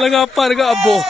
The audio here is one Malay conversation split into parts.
Langapar ka abok.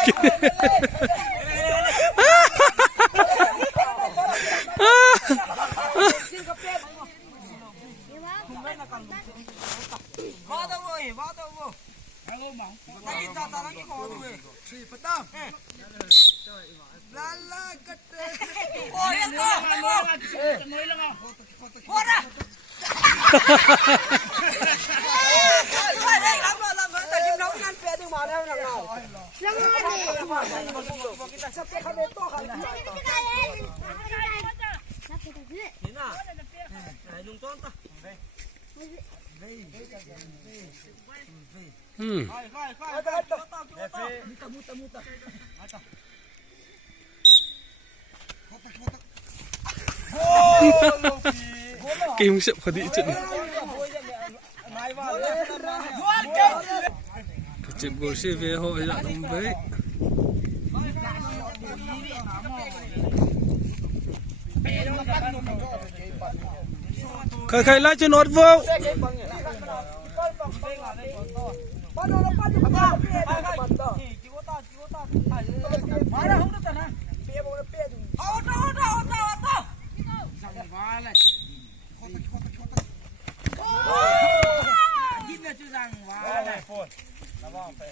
Kim sập khadi trận. Chụp gol xe về hội dạ đồng với. Khai lại cho nốt vô.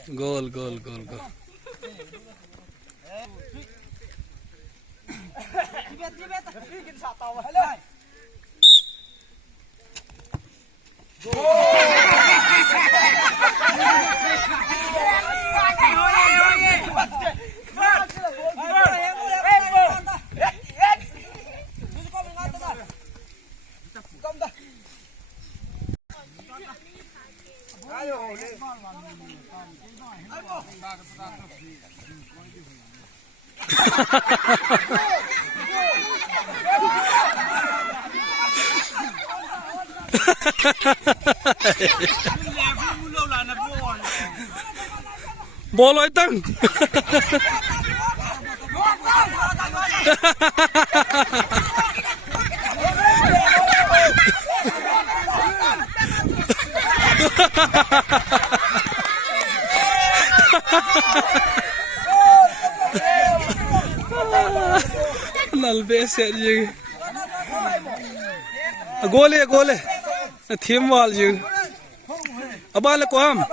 Gol. Bố lỗi tăng. Nalbe set you. Gole. Thim wal you. Abala ko ham.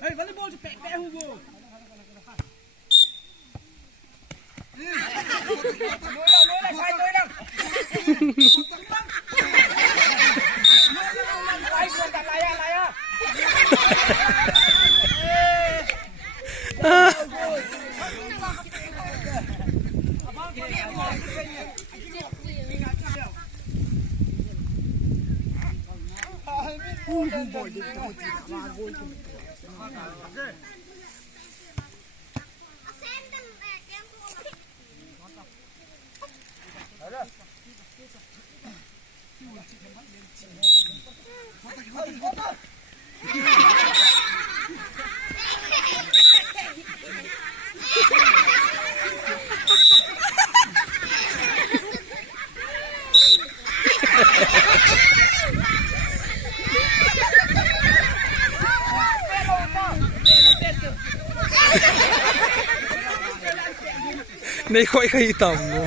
Hey, volleyball pek hugo. Nôi sai tôi đâu. May koi kay itam mo.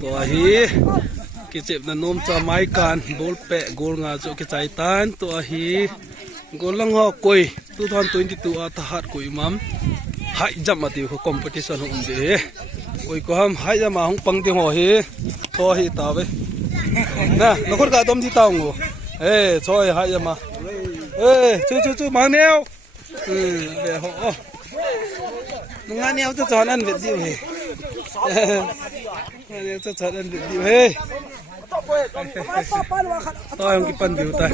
Tua hi kicip na nom cha mai kan bol pe gol nga cho ke chai tan tua hi gol lang ho koi 2022 a thahat ko imam hai jam ati ko competition hum de koi ko ham hai jam hong pang ti ho hi tho hi ta ve na no khor ka dom ti taung go choi hai jam chu mang neo ve ho nga neo cho chon an vet di he neo cho chon an vet di he tôi không kịp pan điều tay